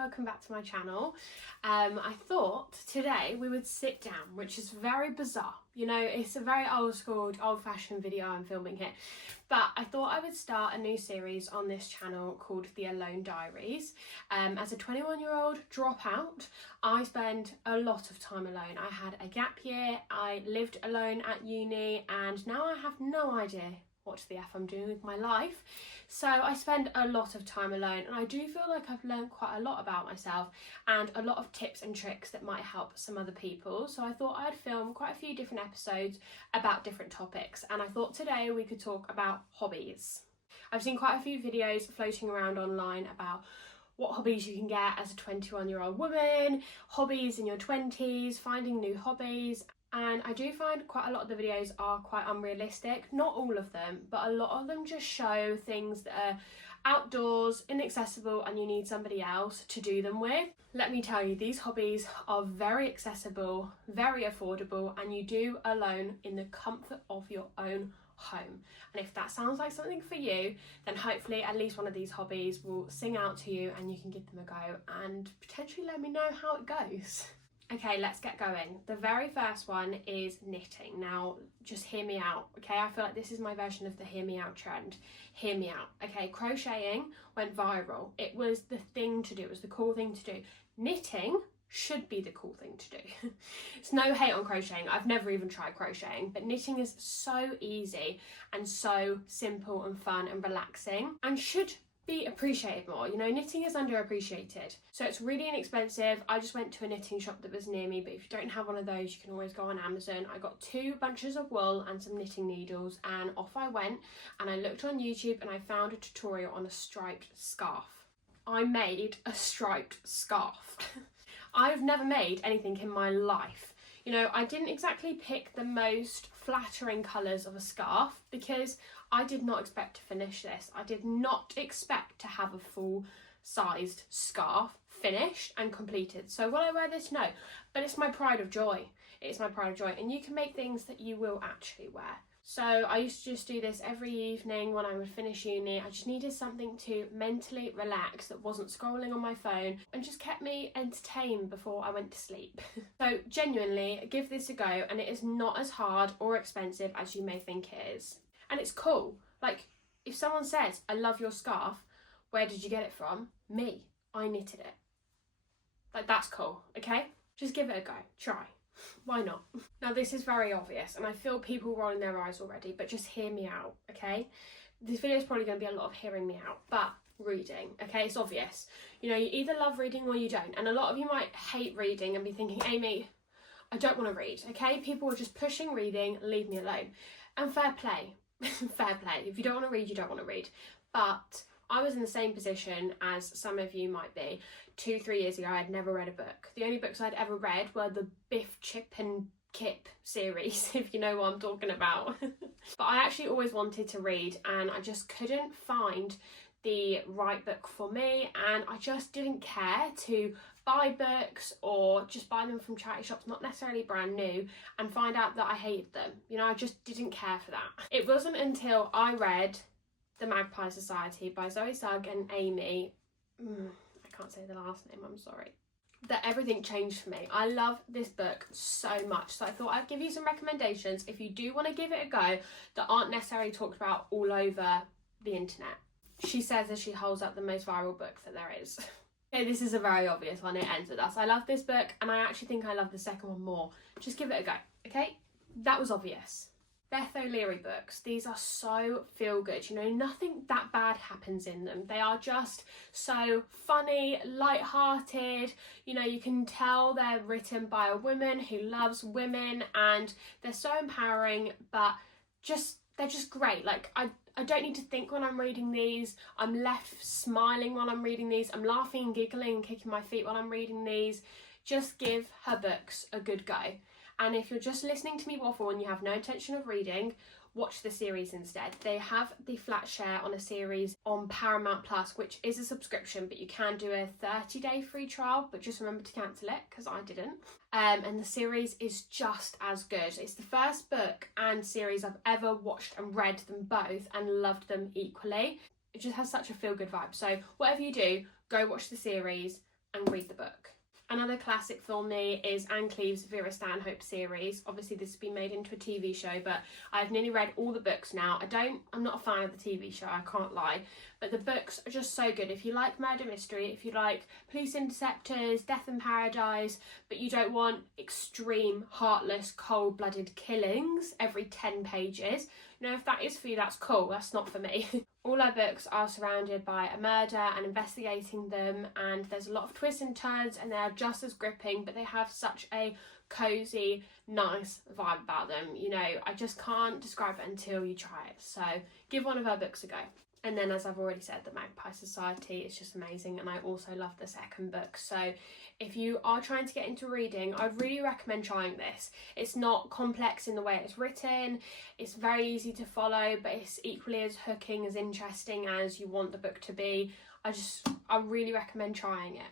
welcome back to my channel. I thought today we would sit down, which is very bizarre. You know, it's a very old school, old fashioned video I'm filming here. But I thought I would start a new series on this channel called The Alone Diaries. As a 21-year-old dropout, I spend a lot of time alone. I had a gap year, I lived alone at uni, and now I have no idea what the F I'm doing with my life. So I spend a lot of time alone, and I do feel like I've learned quite a lot about myself and a lot of tips and tricks that might help some other people. So I thought I'd film quite a few different episodes about different topics, and I thought today we could talk about hobbies. I've seen quite a few videos floating around online about what hobbies you can get as a 21-year-old woman, hobbies in your 20s, finding new hobbies. And I do find quite a lot of the videos are quite unrealistic. Not all of them, but a lot of them just show things that are outdoors, inaccessible, and you need somebody else to do them with. Let me tell you, these hobbies are very accessible, very affordable, and you do alone in the comfort of your own home. And if that sounds like something for you, then hopefully at least one of these hobbies will sing out to you and you can give them a go and potentially let me know how it goes. Okay, let's get going. The very first one is knitting. Now, just hear me out, okay? I feel like this is my version of the hear me out trend. Hear me out, okay? Crocheting went viral. It was the thing to do. It was the cool thing to do. Knitting should be the cool thing to do. It's no hate on crocheting. I've never even tried crocheting, but knitting is so easy and so simple and fun and relaxing and should be appreciated more. You know, knitting is underappreciated, so it's really inexpensive. I just went to a knitting shop that was near me, but if you don't have one of those, you can always go on Amazon. I got 2 bunches of wool and some knitting needles, and off I went, and I looked on YouTube and I found a tutorial on a striped scarf. I made a striped scarf. I've never made anything in my life. You know, I didn't exactly pick the most flattering colours of a scarf because I did not expect to finish this. I did not expect to have a full-sized scarf finished and completed. So will I wear this? No. But it's my pride of joy. It's my pride of joy. And you can make things that you will actually wear. So I used to just do this every evening when I would finish uni. I just needed something to mentally relax that wasn't scrolling on my phone and just kept me entertained before I went to sleep. So genuinely, give this a go, and it is not as hard or expensive as you may think it is. And it's cool. Like, if someone says, I love your scarf, where did you get it from? Me. I knitted it. Like, that's cool, okay? Just give it a go. Try. Why not? Now, this is very obvious, and I feel people rolling their eyes already, but just hear me out, okay? This video is probably going to be a lot of hearing me out, but reading, okay? It's obvious. You know, you either love reading or you don't, and a lot of you might hate reading and be thinking, Amy, I don't want to read, okay? People are just pushing reading, leave me alone. And fair play. Fair play. If you don't want to read, you don't want to read. But I was in the same position as some of you might be. 2-3 years ago, I had never read a book. The only books I'd ever read were the Biff, Chip and Kip series, if you know what I'm talking about. But I actually always wanted to read, and I just couldn't find the right book for me, and I just didn't care to buy books or just buy them from charity shops, not necessarily brand new, and find out that I hated them. You know, I just didn't care for that. It wasn't until I read The Magpie Society by Zoe Sugg and Amy, I can't say the last name, I'm sorry, that everything changed for me. I love this book so much, so I thought I'd give you some recommendations if you do want to give it a go that aren't necessarily talked about all over the internet. She says as she holds up the most viral book that there is. Okay, this is a very obvious one. It ends with us. I love this book, and I actually think I love the second one more. Just give it a go, okay? That was obvious. Beth O'Leary books. These are so feel good. You know, nothing that bad happens in them. They are just so funny, light-hearted. You know, you can tell they're written by a woman who loves women, and they're so empowering, but they're just great. Like, I don't need to think when I'm reading these. I'm left smiling while I'm reading these. I'm laughing and giggling and kicking my feet while I'm reading these. Just give her books a good go. And if you're just listening to me waffle and you have no intention of reading, watch the series instead. They have the flat share on a series on Paramount Plus, which is a subscription, but you can do a 30-day free trial, but just remember to cancel it, because I didn't. And the series is just as good. It's the first book and series I've ever watched and read them both and loved them equally. It just has such a feel-good vibe. So whatever you do, go watch the series, and read the book. Another classic for me is Anne Cleeve's Vera Stanhope series. Obviously this has been made into a TV show, but I've nearly read all the books now. I'm not a fan of the TV show, I can't lie, but the books are just so good. If you like murder mystery, if you like police interceptors, death in paradise, but you don't want extreme, heartless, cold-blooded killings every 10 pages, you know, if that is for you, that's cool. That's not for me. All our books are surrounded by a murder and investigating them, and there's a lot of twists and turns, and they're just as gripping, but they have such a cozy, nice vibe about them. You know, I just can't describe it until you try it. So give one of our books a go. And then, as I've already said, the Magpie Society is just amazing, and I also love the second book. So if you are trying to get into reading, I'd really recommend trying this. It's not complex in the way it's written, it's very easy to follow, but it's equally as hooking, as interesting as you want the book to be. I really recommend trying it.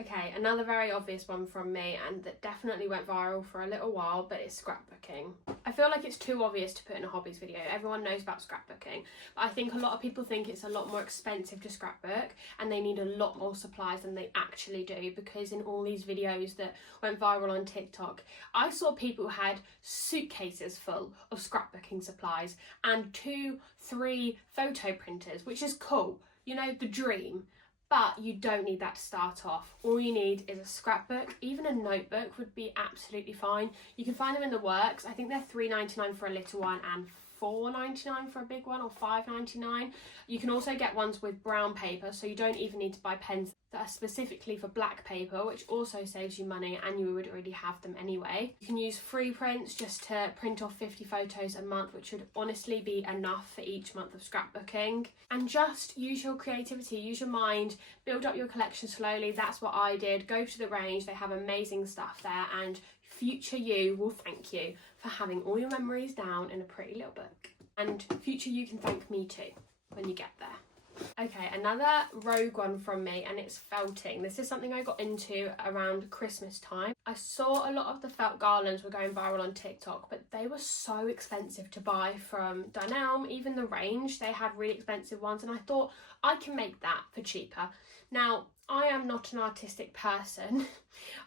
Okay, another very obvious one from me, and that definitely went viral for a little while, but it's scrapbooking. I feel like it's too obvious to put in a hobbies video. Everyone knows about scrapbooking, but I think a lot of people think it's a lot more expensive to scrapbook, and they need a lot more supplies than they actually do, because in all these videos that went viral on TikTok, I saw people who had suitcases full of scrapbooking supplies and 2-3 photo printers, which is cool, you know, the dream. But you don't need that to start off. All you need is a scrapbook. Even a notebook would be absolutely fine. You can find them in the works. I think they're $3.99 for a little one and $4.99 for a big one, or $5.99. You can also get ones with brown paper, so you don't even need to buy pens that are specifically for black paper, which also saves you money, and you would already have them anyway. You can use free prints just to print off 50 photos a month, which would honestly be enough for each month of scrapbooking. And just use your creativity, use your mind, build up your collection slowly. That's what I did. Go to the range, they have amazing stuff there, and future you will thank you for having all your memories down in a pretty little book. And future you can thank me too when you get there. Okay, another rogue one from me, and it's felting. This is something I got into around Christmas time. I saw a lot of the felt garlands were going viral on TikTok, but they were so expensive to buy from Dunelm. Even the range, they had really expensive ones, and I thought I can make that for cheaper. Now, I am not an artistic person.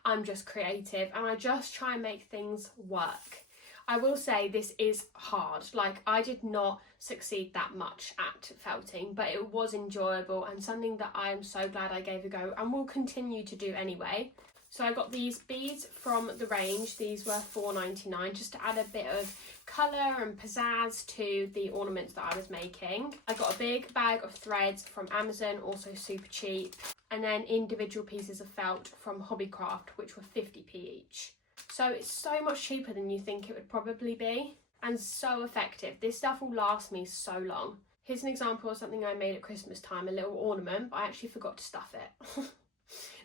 I'm just creative, and I just try and make things work. I will say this is hard. Like, I did not succeed that much at felting, but it was enjoyable and something that I am so glad I gave a go and will continue to do anyway. So I got these beads from the range. These were $4.99 just to add a bit of colour and pizzazz to the ornaments that I was making. I got a big bag of threads from Amazon, also super cheap, and then individual pieces of felt from Hobbycraft, which were 50p each. So it's so much cheaper than you think it would probably be, and so effective. This stuff will last me so long. Here's an example of something I made at Christmas time, a little ornament, but I actually forgot to stuff it.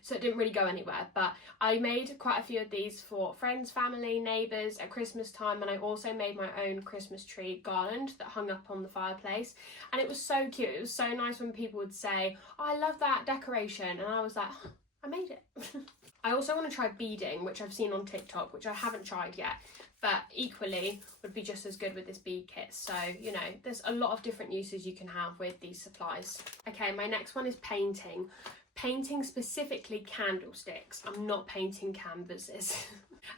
So it didn't really go anywhere, but I made quite a few of these for friends, family, neighbours at Christmas time, and I also made my own Christmas tree garland that hung up on the fireplace, and it was so cute. It was so nice when people would say, oh, I love that decoration, and I was like, I made it. I also want to try beading, which I've seen on TikTok, which I haven't tried yet, but equally would be just as good with this bead kit. So, you know, there's a lot of different uses you can have with these supplies. Okay, my next one is painting. Painting specifically candlesticks. I'm not painting canvases.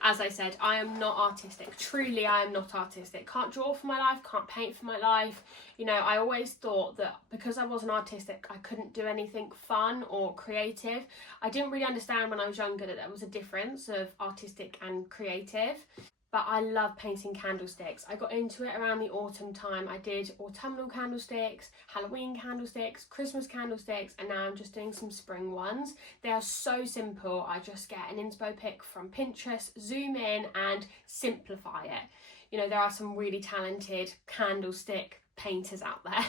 As I said, I am not artistic. Truly, I am not artistic. Can't draw for my life, can't paint for my life. You know, I always thought that because I wasn't artistic, I couldn't do anything fun or creative. I didn't really understand when I was younger that there was a difference of artistic and creative. But I love painting candlesticks. I got into it around the autumn time. I did autumnal candlesticks, Halloween candlesticks, Christmas candlesticks, and now I'm just doing some spring ones. They are so simple. I just get an inspo pic from Pinterest, zoom in and simplify it. You know, there are some really talented candlestick painters out there,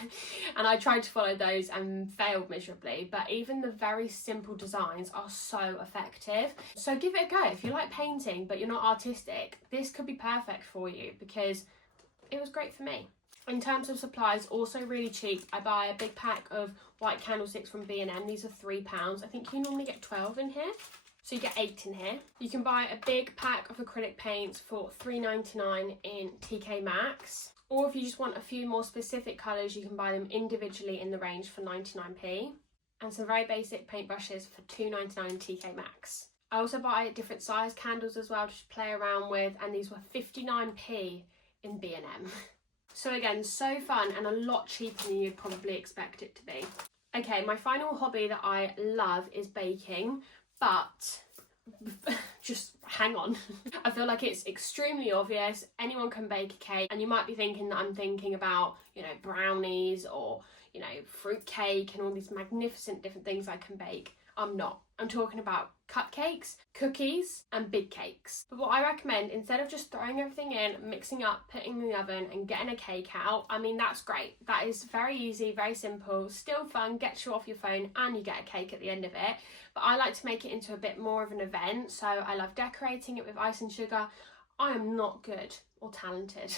and I tried to follow those and failed miserably, but even the very simple designs are so effective. So give it a go. If you like painting but you're not artistic, this could be perfect for you, because it was great for me. In terms of supplies, also really cheap. I buy a big pack of white candlesticks from B&M. These are £3. I think you normally get 12 in here, so you get 8 in here. You can buy a big pack of acrylic paints for £3.99 in TK Maxx. Or if you just want a few more specific colours, you can buy them individually in the range for 99p. and some very basic paintbrushes for £2.99 TK Maxx. I also buy different size candles as well to play around with, and these were 59p in B&M. So again, so fun and a lot cheaper than you'd probably expect it to be. Okay, my final hobby that I love is baking, but just hang on. I feel like it's extremely obvious. Anyone can bake a cake, and you might be thinking that I'm thinking about, you know, brownies or, you know, fruit cake and all these magnificent different things I can bake. I'm not. I'm talking about cupcakes, cookies, and big cakes. But what I recommend, instead of just throwing everything in, mixing up, putting in the oven and getting a cake out, I mean, that's great. That is very easy, very simple, still fun, gets you off your phone, and you get a cake at the end of it. But I like to make it into a bit more of an event, so I love decorating it with ice and sugar. I am not good or talented.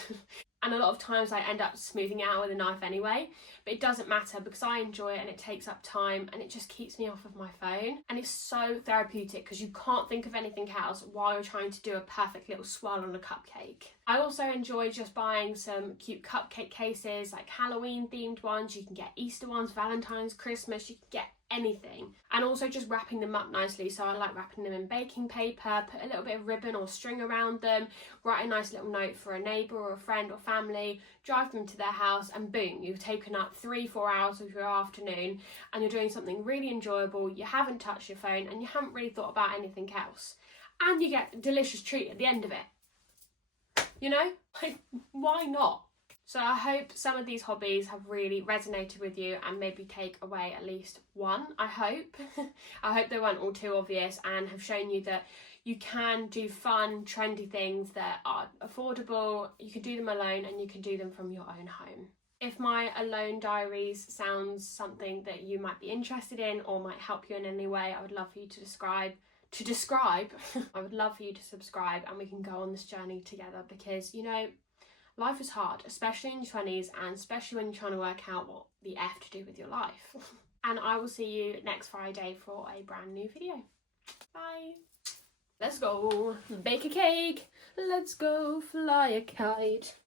And a lot of times I end up smoothing it out with a knife anyway, but it doesn't matter because I enjoy it and it takes up time and it just keeps me off of my phone. And it's so therapeutic because you can't think of anything else while you're trying to do a perfect little swirl on a cupcake. I also enjoy just buying some cute cupcake cases, like Halloween themed ones. You can get Easter ones, Valentine's, Christmas, you can get anything. And also just wrapping them up nicely. So I like wrapping them in baking paper, put a little bit of ribbon or string around them, write a nice little note for a neighbour or a friend or family, drive them to their house, and boom, you've taken up 3-4 hours of your afternoon and you're doing something really enjoyable. You haven't touched your phone and you haven't really thought about anything else. And you get a delicious treat at the end of it. You know, like, why not? So I hope some of these hobbies have really resonated with you and maybe take away at least one, I hope. I hope they weren't all too obvious and have shown you that you can do fun, trendy things that are affordable. You can do them alone and you can do them from your own home. If my alone diaries sounds something that you might be interested in or might help you in any way, I would love for you to describe. I would love for you to subscribe and we can go on this journey together because, you know, life is hard, especially in your 20s and especially when you're trying to work out what the F to do with your life. And I will see you next Friday for a brand new video. Bye. Let's go bake a cake. Let's go fly a kite.